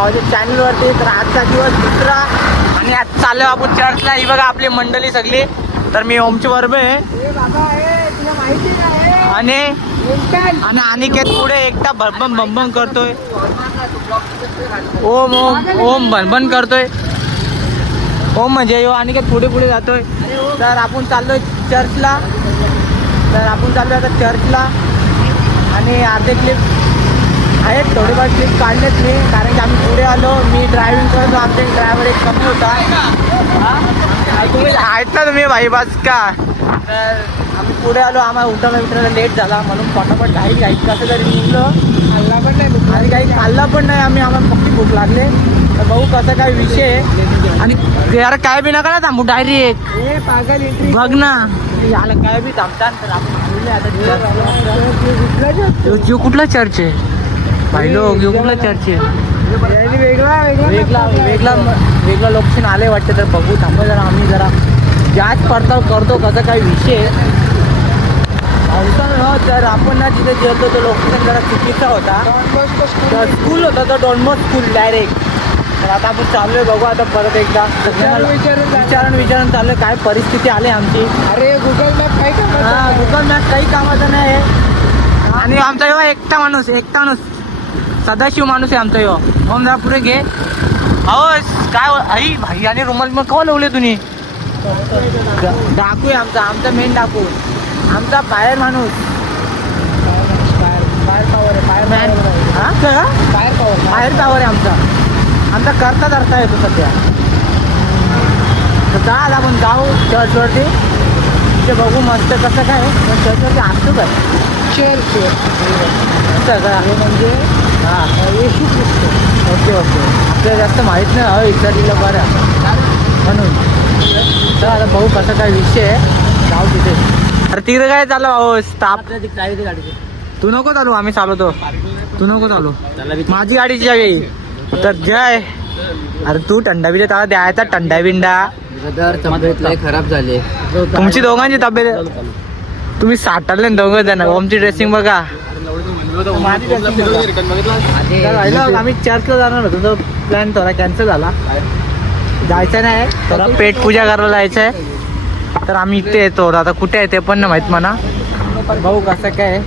भावाच्या चॅनलवरती. तर आजचा दिवस दुसरा आणि आज चाललो आपण चर्चला. ही बघा आपली मंडळी सगळी. तर मी ओमची बरोबर आहे आणि अनिकेत पुढे एकटा भरभम भंभम करतोय. ओम ओम ओम भनभन करतोय. ओम म्हणजे यो अनिकेत पुढे पुढे जातोय. तर आपण चाललोय चर्चला. आता चर्चला आणि अर्धे क्लिप आहेत, थोडेफार क्लिप काढलेत मी, कारण की आम्ही पुढे आलो. मी ड्रायव्हिंग करतो, आमचे ड्रायव्हर एक कमी होता. तुम्ही आहेत ना तुम्ही भाई बस का. तर आम्ही पुढे आलो, आम्हाला उठायला लेट झाला म्हणून पटापट घाई कसं तरी निघलो. खाल्ला पण नाही आणि काही खाल्ला पण नाही आम्ही. आम्हाला फक्त भूक लागले. तर भाऊ कसा काय विषय आहे. आणि यार काय बी नका ना थांबू डायरेक्ट बघ ना याला काय बी थांबतात. तर आपण कुठला चर्च आहे भाई लोक. कुठला चर्च आहे. वेगळा लोकेशन आले वाटतं. तर बघू थांबा जरा. आम्ही जरा जास्त पडताळ करतो कसा काय विषय. तर आपण ना तिथे गेलो तो लोकेशन जरा चुकीचा होता. तर स्कूल होता तो डॉन स्कूल डायरेक्ट. तर आता आपण चाललोय बघू आता परत एकदा विचारून चाललोय काय परिस्थिती आली आमची. अरे गुगल मॅप काय का. गुगल मॅप काही कामाचा नाही आहे. आणि आमचा यो एकटा माणूस सदाशिव माणूस आहे आमचा यो. ओम जरा पुढे घे. अहो काय आई भाई आणि रुमाल मग कवा लावले तुम्ही. डाकू आहे आमचा मेन डाकू. आमचा फायर माणूस. फायर पॉवर आहे आमचा करता येतो सध्या. तर चाल आपण जाऊ चर्चवरती. तिथे बघू मस्त कसं काय. पण चर्चवरती असतो काय म्हणजे येशू ख्रिस्त. ओके आपल्याला जास्त माहीत नाही विचारलेलं बरं म्हणून. तर आता भाऊ कसं काय विषय आहे. जाऊ तिथे. अरे तिकडे काय चाललं भाऊ ताप. तू नको चालू आम्ही चालवतो. तू नको चालू माझी गाडीची जावी. तर जय. अरे तू थंडा बिंडा त्याला द्यायचा. थंडा बिंडा खराब झाले तुमची दोघांची तब्येत. तुम्ही साठवले दोघं जण. ओमची ड्रेसिंग बघा. आम्ही चर्चला जाणार होतो. तो प्लॅन थोडा कॅन्सल झाला. जायचं नाही थोडा पेट पूजा करायला जायचं आहे. तर आम्ही इथे येतो. आता कुठे आहे ते पण नाही माहित म्हणा. भाऊ कसं काय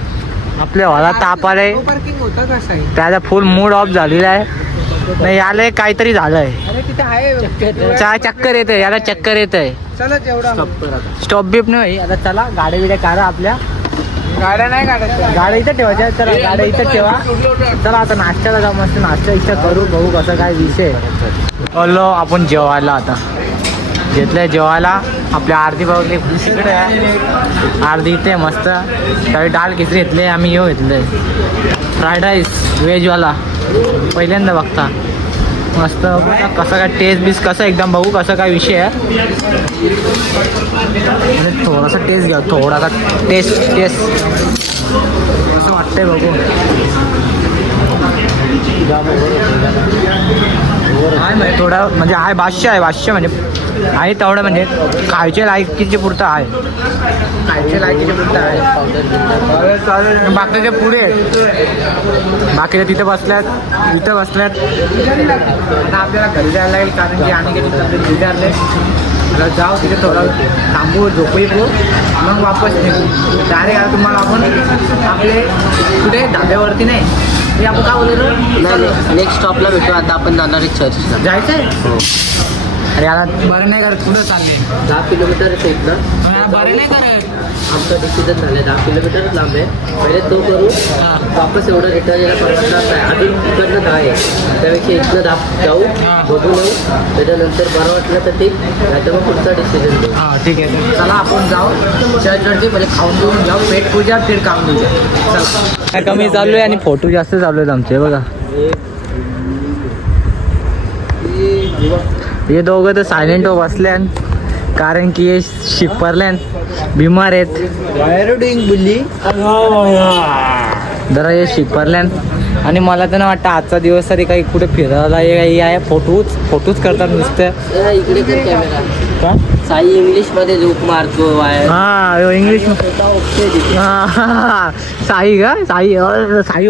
आपल्या हॉला ताप आलाय. त्याचा फुल मूड ऑफ झालेला आहे. नाही याला काहीतरी झालंय. चक्कर येते याला. चक्कर येत आहे. स्टॉप बीप नाही आता. चला गाड्या बिड्या काढा. आपल्या गाड्या नाही काढायच्या. गाड्या इथं ठेवायच्या. चला गाड्या इथं ठेवा. चला आता नाश्त्याला जाऊ. मस्त नाश्ता इच्छा करू. बघू कसं काय विषय. हॅलो आपण जेवायला आता घेतलंय. जेवायला आपल्या आरती बघली इकडे आहे. आरती इथे मस्त काही डाळ खिचडी घेतले. आम्ही येऊ घेतलंय फ्राईड राईस व्हेजवाला. पहिल्यांदा बघता मस्त कसं काय टेस्ट बीस कसं एकदम. बघू कसं काय विषय आहे. थोडासा टेस्ट घ्या. थोडासा टेस्ट कसं वाटतंय बघू. आहे थोडा म्हणजे आहे भाष्य म्हणजे आहे तेवढं म्हणजे खायच्या लायकीचे पुरतं आहे. बाकीचे पुढे बाकीच्या तिथे बसल्यात. आपल्याला घरी जायला लागेल कारण की आणि विचारले. जाऊ तिथे थोडं थांबू झोपही पो मग वापस निघू डायरेक्ट. आता तुम्हाला आपण आपले कुठे धाब्यावरती नाही ते आपण काय बोलतो नेक्स्ट स्टॉपला भेटू. आता आपण जाणार आहे चर्चला. जायचं आहे. अरे याला बरं नाही करत. कुठं चालले. 10 किलोमीटर इथनं. बरं नाही करत. आमचं डिसिजन झालं 10 किलोमीटरच लांब आहे. पहिले तो करू. वापस एवढं रिटर्न यायला परवडणार नाही. अजून इकडनं 10 आहे. त्यापेक्षा इथनं 10 जाऊ बघून येऊ. त्याच्यानंतर बरं वाटलं तर ठीक नाही तर मग पुढचा डिसिजन घेऊ. ठीक आहे. चला आपण जाऊ चर्चवरती. म्हणजे खाऊन घेऊन जाऊ. पेट पूजा फिर काम देऊ. चला काय कमी चालू आहे आणि फोटो जास्त चालू आहेत आमचे बघा. हे दोघं तर सायलेंट हो बसल्यान कारण की हे शिपरल्यान बिमार आहेत. जरा हे शिपरल्यान. आणि मला तर ना वाटतं आजचा दिवस तरी काही कुठे फिरायला आहे. फोटोच करतात नुसतं. इकडे कर कॅमेरा. का साई इंग्लिश मध्ये लूक मारतो. हा इंग्लिश. हा साई का साई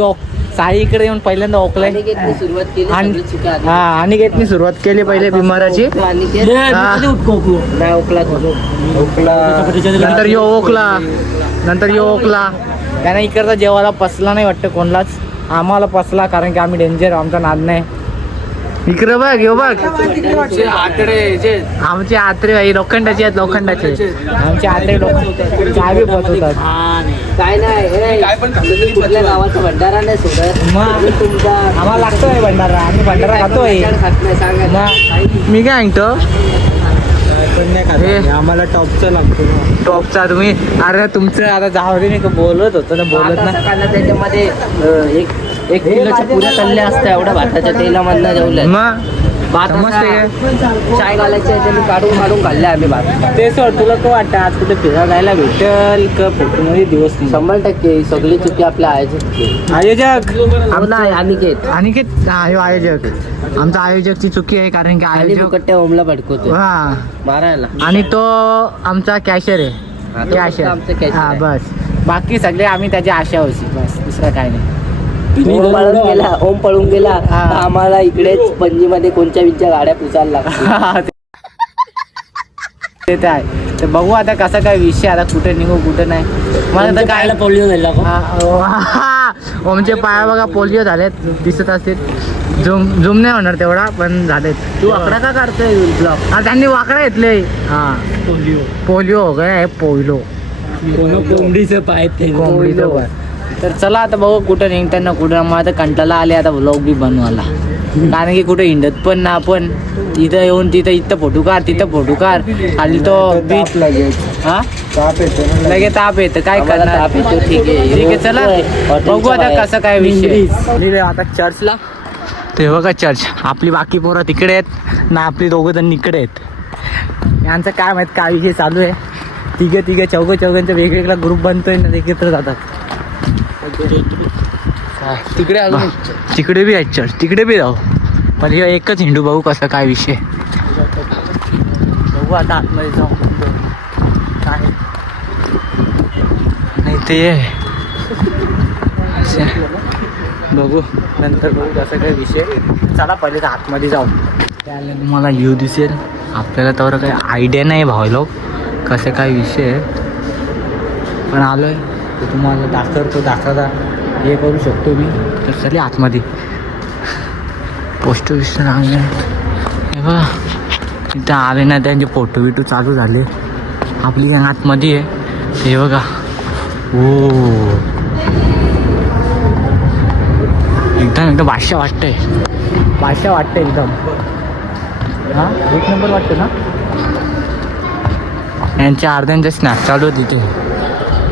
साई इकडे येऊन पहिल्यांदा ओकलाय. अनिकेतने सुरुवात केली आणि- सगळी चुक्या हा अनिकेतनी सुरुवात केली पहिले बिमाराची. अनिकेत नाही ओकला तो. नंतर यो ओकला त्याने इकडचा जेवायला पसला नाही वाटतं कोणलाच. आम्हाला पसला कारण की आम्ही डेंजर, आमचा नाद नाही. इकडे बघ यो बघ आमचे आत्रे भाई लोखंडाचे आहेत, लोखंडाचे आमचे आत्रे लोखंड काय बी बसवतात. काय नाही तुम्ही कुठल्या गावाचा भंडारा नाही सोडत. मग तुमचा आम्हाला लागतोय भंडारा, आम्ही भंडारा खातोय. खात नाही सांगा. मग मी काय सांगतो आम्हाला टॉपचा लागतो. टॉपचा तुम्ही अरे तुमचं आता जाऊ दे, मी बोलत होतो ना बोलत ना. त्याच्यामध्ये एक किलोच्या पुऱ्या तळल्या असत्या एवढ्या भाताच्या तेलामधनं जेवल्या. मग भात समजते चाय घालायच्या त्यांनी काढून खाल्ल्या आम्ही भात. ते सोड, तुला काय वाटतं आज कुठे फिरायला जायला भेटेल का फोटो मध्ये दिवस 100% सगळी चुकी आपल्या आयोजक. आयोजक नाही अनिकेत अनिकेत हा ह्यो आयोजक. आमचा आयोजकची चुकी आहे कारण की आणि आयोजक फुकट्या ओमला भडकवतो हा मारायला. आणि तो आमचा कॅशर आहे. हा, तो फक्त आमचा cashier हा आहे. बस बाकी सगळे आम्ही त्याची आशा होती बस, दुसरं काय नाही. ओम पळून गेला हा. आम्हाला इकडेच पणजीमध्ये कोणत्या विंच्या गाड्या पुसायला लागतात. ते आहे तर बघू आता कसा काय विषय, आता कुठे निघू कुठे नाही. मला तर काय पोलिओ झाला ओमचे पाया बघा पोलिओ झालेत दिसत असतील. झूम नाही होणार तेवढा पण झालेत. तू आकडा का काढतोय ब्लॉग? हा त्यांनी वाकडे घेतले. हा पोलिओ हो गया पोलिओ कोंबडीचं पाय कोंबडीचं पाय. तर चला आता बघू कुठं निघताना कुठं. मग आता कंटाळा आले आता व्लॉग बी बनवायला कारण की कुठे हिंडत पण ना आपण. इथं येऊन इथं फोटो काढ तिथं फोटो काढ खाली तो बीच लगेच हा ताप येतो ना. लगेच ताप येतं काय करणार. ताप येतो, ठीक आहे. चला बघू आता कसं काय विषय. आता चर्चला ते बघा चर्च. आपली बाकी पोरं तिकडे आहेत ना, आपली दोघं जण इकडे आहेत. यांचं काय माहित काय विषय चालू आहे. तिघे चौघांचा वेगवेगळा ग्रुप बनतोय ना, एकत्र जातात. तिकडे अजून तिकडे बी आहेत चर्च, तिकडे बी जाऊ पण हे एकच हिंडू बघू कसं काय विषय. बघू आता आतमध्ये जाऊ काय नाही ते बघू नंतर बघू कसं काय विषय. चला पहिले तर आतमध्ये जाऊ. त्याला तुम्हाला व्ह्यू दिसेल. आपल्याला तर काही आयडिया नाही भाऊ लोक कसं काय विषय आहे, पण आलो आहे तर तुम्हाला दाखवता हे करू शकतो मी. तर चले आतमध्ये. पोस्ट विषय लागले हे बघा इथं आले ना, त्यांचे फोटो बिटो चालू झाले. आपली गँग आतमध्ये आहे हे बघा. ओ एकदम बादशाह वाटतंय एकदम. हां एक नंबर वाटतं ना. यांच्या अर्ध्यांचे स्नॅप चालू होते तिथे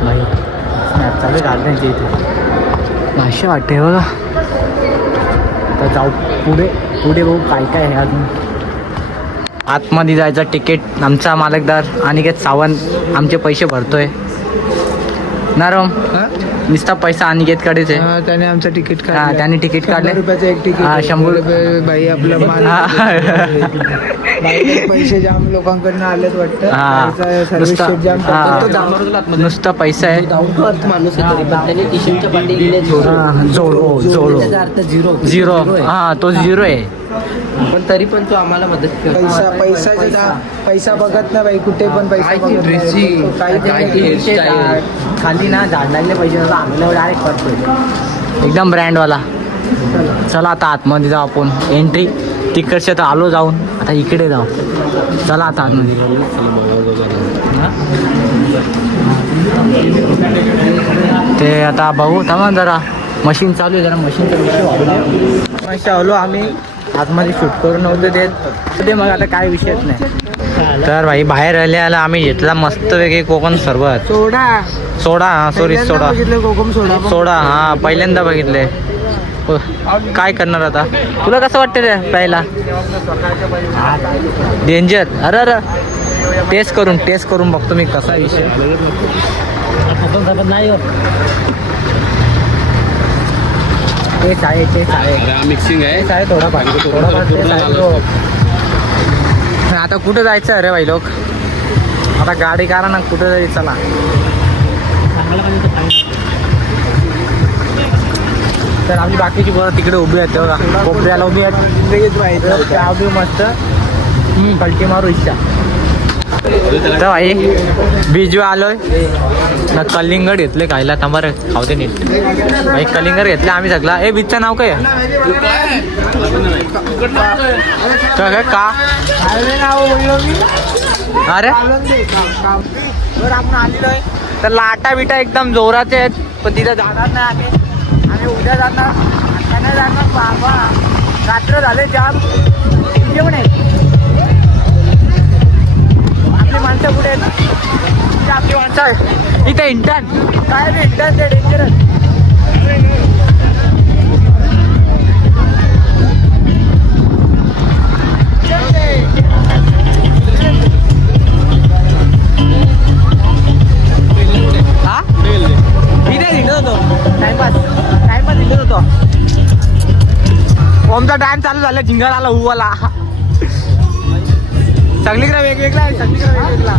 भाई. स्नॅप चालू अर्ध्यांचे इथे बादशाह वाटते बघा. आता जाऊ पुढे बघू काय काय आहे अजून. आतमध्ये जायचं तिकीट आमचा मालकदार अनिकेत सावंत आमचे पैसे भरतोय ना रोम. नुसता पैसा अनिकेतकडेच आहे. त्याने आमचं तिकीट हा काढलं. त्याने तिकीट काढले. 100 रुपयाचं एक तिकीट. हा, 100 रुपये बाई आपलं मान. बाई पैसे जाम लोकांकडनं आलेत वाटतं. हा सर्व्हिस नुसता जाम करतो. तो हा, जाम नुसता पैसा आहे. अर्थ माणूस आहे तरी पण त्याने टी-शर्टच्या पाठी लिहिले जोडो त्याचा अर्थ झिरो आहे. हा तो झिरो आहे. पण तरी पण तो आम्हाला मदत करतो. पैसा बघत ना बाई, कुठे पण पैसा बघत नाही. काही खाली ना झाड लागले पैसे आम्हाला डायरेक्ट करतोय एकदम ब्रँडवाला. चला आता आतमध्ये जाऊ आपण. एंट्री तिकडच्या तर आलो जाऊन, आता इकडे जाऊ. चला आता आतमध्ये. ते आता बघू थांबा जरा. मशीन चालू आहे जरा. मशीनचा विषय आलो आम्ही आतमध्ये शूट करून नव्हते देत ते. मग आता काय विषयच नाही. तर भाई बाहेर आल्या आम्ही घेतला मस्त वेगळे कोकण सरबत. सोडा हा सॉरी सोडा कोकम सोडा हा पहिल्यांदा बघितले. काय करणार आता. तुला कसं वाटतं रे प्यायला. डेंजर. अरे टेस्ट करून बघतो मी कसा विषय. नाही तेच आहे मिक्सिंग आहे. थोडाफार आता कुठं जायचं अरे भाई लोक. आता गाडी करा ना कुठं जायचं. चला तर आपली बाकीची पोरं तिकडे उभी आहेत बघा, कोपऱ्याला उभी आहेत. त्या बी मस्त पलटी मारू इच्छा. तर भाई बिजू आलोय ना, कलिंगड घेतले खायला. थांबा रे, खावते नीट भाई. कलिंगड घेतले आम्ही सगळा. ए बीजचं नाव काय काय का अरे बरं आपण आलेलो आहे. तर लाटा बिटा एकदम जोराचे आहेत, पण तिथं जाणार नाही आम्ही उद्या जाणार. आता नाही जाणार बाबा, रात्र झाले जाम. जेवण आहे आपली माणसं पुढे आहेत, आपली माणसं आहे इथे. इंटर्न काय रे, इंटर्न ते डेंजरस. हा इथे हिंडत होतो, टाइमपास हिंडत होतो. ओमचा टाइम चालू झाला, झिंगाळाला उवाला. सगळीकडे वेगवेगळा आहे, सगळीकडे वेगवेगळा.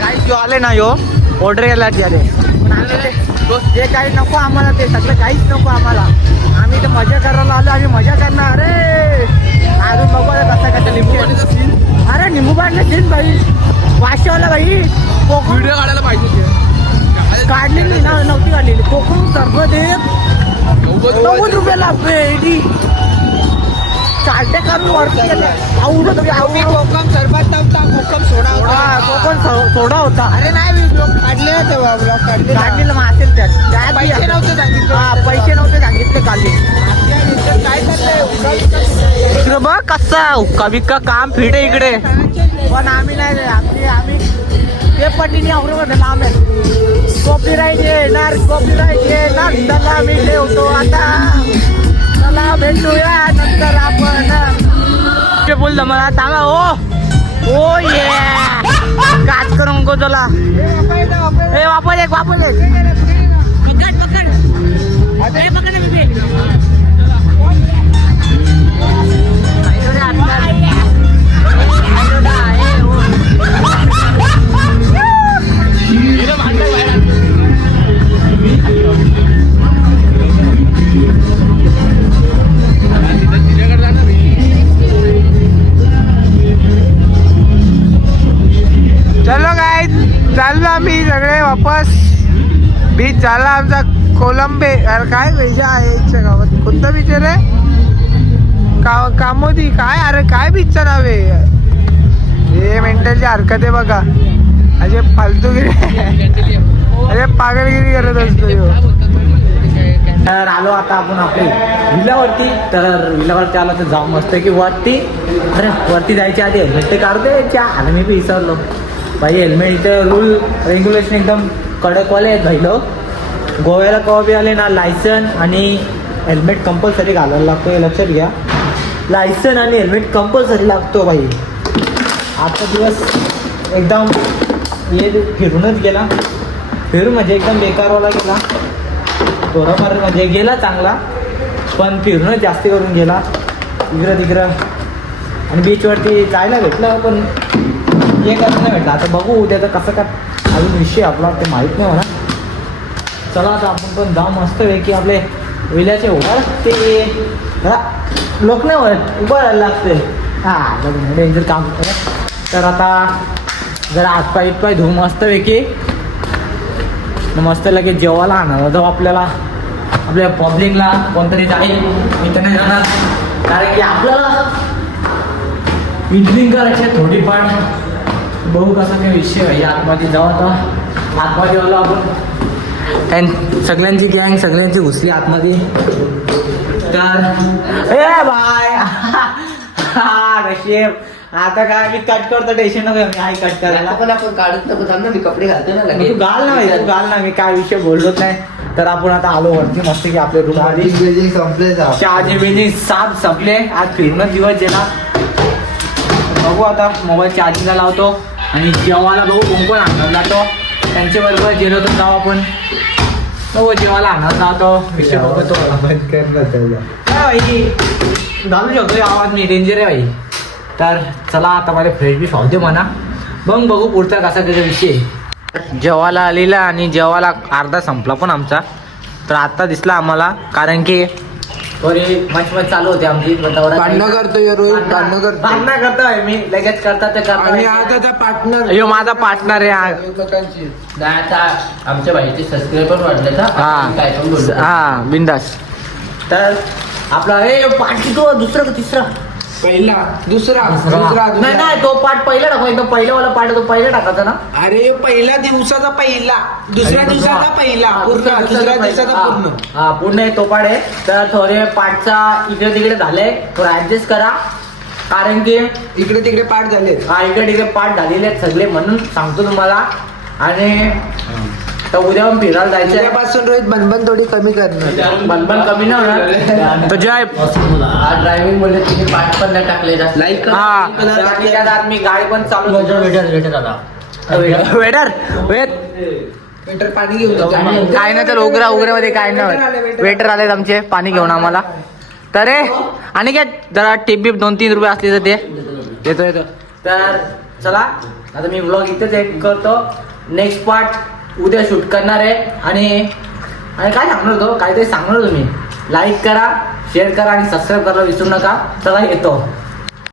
काही जो आले ना यो ऑर्डर केला त्याने, जे काही नको आम्हाला ते सगळं काहीच नको आम्हाला. आम्ही तर मजा करायला आलो, आम्ही मजा करणार. अरे अजून बघू कसं लिंबू. अरे निंबू पाणी सीन भाई, वाशेवाला भाई. व्हिडिओ काढायला पाहिजे, काढलेली ना, नव्हती काढलेली. कोकण सरबत ₹90 पेटी चालते काढून वरती गेले. कोकम सरबत नव्हता, कोकम सोडा होता. कोकम सोडा होता. अरे नाही काढले तेव्हा ब्लॉग काढलेलं मग असेल त्यात. पैसे नव्हते सांगितले. हा पैसे नव्हते सांगितले काढले. काय करते इकडे बघ कसा हुक्का बिक्का काम फिट आहे इकडे. पण आम्ही नाही, आम्ही ते पटीने औरंगाबाद लांब आहे. कॉपीराईट येणार, कॉपीराईट येणार. चला आम्ही ठेवतो आता, चला भेटूया नंतर आपण. बोल मला थांबा. ओ ये काट करून गो चला. ए वापस एक चलो गाईज, चाललो आम्ही सगळे वापस. बीच झाला आमचा कोलंबे. अरे काय वेजा आहे इथच्या गावात, कोणता बीच आहे रे? कामोदी काय? अरे काय बीचचं नाव आहे? हे मेंटलची हरकत आहे बघा, असे फालतूगिरी, अरे पागलगिरी करत असतो. तर आलो आता आपण आपली विलावरती. तर विलावरती आलो तर जाऊ मस्त की वरती. अरे वरती जायच्या आधी हेल्मेट ते काढू द्यायच्या. आणि मी बी विसरलो भाई, हेल्मेट इथे रूल रेग्युलेशन एकदम कडकवाले आहेत भाई. लोक गोव्याला कवा बी आले ना, लायसन आणि हेल्मेट कंपल्सरी घालायला लागतो, हे लक्षात घ्या. लायसन आणि हेल्मेट कंपल्सरी लागतो भाई. आजचा दिवस एकदम हे फिरूनच गेला. फिरून म्हणजे एकदम बेकारवाला गेला. थोडाफार म्हणजे गेला चांगला, पण फिरूनच जास्ती करून गेला इकडं तिकडं. आणि बीचवरती जायला भेटलं, पण हे कसं नाही भेटलं. आता बघू उद्याचं कसं काय अजून विषय आपला ते माहीत नाही मला. चला आता आपण पण जाऊ मस्त की आपले विल्याचे वर ते लोक नाही वळत, उभं राहायला लागते. हां डेंजर काम होतं. तर आता जरा हातपाय इतपाय धुवू मस्त पैकी, मस्त लगेच जेवायला आणणार जाऊ. आपल्याला आपल्या पब्लिकला कोणतरी जाईल, मी तर नाही जाणार, कारण की आपल्याला इडलिंग करायची थोडीफार. बघू कसा काही विषय आहे. आतमध्ये जाऊ आता. आतमध्ये आलो आपण, सगळ्यांची गँग सगळ्यांची घुसली आतमध्ये. तर ए बाय कशी आता काय मी कट करतो, टेन्शन नको मी आहे कट करायला. पण आपण काढत नको, थांब ना, मी कपडे घालतो ना. तू घाल ना भाई, तू घाल ना, मी काय विषय बोललोच नाही. तर आपण आता आलो वरती मस्त की आपल्या रूम मध्ये. संपले चहाचे बिजिंग साप संपले. आज फिरणं दिवस गेला. बघू आता मोबाईल चार्जिंगला लावतो आणि जेवायला बघू कोण कोण आणणार जातो. त्यांच्याबरोबर गेलो तर जाऊ आपण. हो जेवायला आणणार जातो. विषय बघतो भाई, घालू शकतो आवाज मी, डेंजर आहे भाई. तर चला आता माझे फ्रेश बी होते म्हणा. मग बघू पुढचा कसा त्याचा विषय. जेवायला आलेला आणि जेवायला अर्धा संपला पण आमचा. तर आता दिसला आम्हाला, कारण की थोडी मच चालू होती आमची. भांडणं करतोय रोहित, भांडणं करतोय. भांडणं करतोय मी, लगेच करतात ते आणि करतात. हा त्याचा पार्टनर अयो माझा पार्टनर आहे हा. एकमेकांची. नाही आता आमच्या भाईचे सबस्क्रायबर वाढले ना, काय पण बोलतो. हा बिंदास. तर आपला पार्ट तो दुसरा का तिसरा पहिला दुसरा नाही नाही तो पार्ट पहिला टाका, एकदम पहिला वाला पार्ट तो पहिला टाकायचा ना. अरे पहिला दिवसाचा पहिला, दुसऱ्या दिवसाचा पहिला पूर्ण, तिसऱ्या दिवसाचा पूर्ण. हा पूर्ण तो पार्ट आहे. तर थोडे पार्टचा इकडे तिकडे झालंय, थोडं ऍडजस्ट करा, कारण की इकडे तिकडे पाठ झाले. हा इकडे तिकडे पार्ट झालेले आहेत सगळे, म्हणून सांगतो तुम्हाला. आणि तर उद्या पण फिरायला जायचं आहे. उद्यापासून रोहित बनबन थोडी कमी करणार. बनबन कमी नाही होणार. तर जय ड्रायव्हिंग मध्ये तुम्ही पार्ट पण नाही टाकले जास्त. लाईक हा. आणि त्यात मी गाडी पण चालू वेटर वेट वेटर पाणी घेऊन जाऊ. काय नाही तर उग्रामध्ये काय नाही. वेटर आलेत आमचे पाणी घेऊन आम्हाला. तर आणि काय जरा टिप बिप 2-3 रुपये असली तर ते देतो येतो. तर चला आता मी ब्लॉग इथेच एक करतो. नेक्स्ट पार्ट उद्या शूट करणार आहे. आणि काय सांगणार होतो, काहीतरी सांगणार होतो मी. लाईक करा, शेअर करा आणि सबस्क्राईब करायला विसरू नका. चला येतो.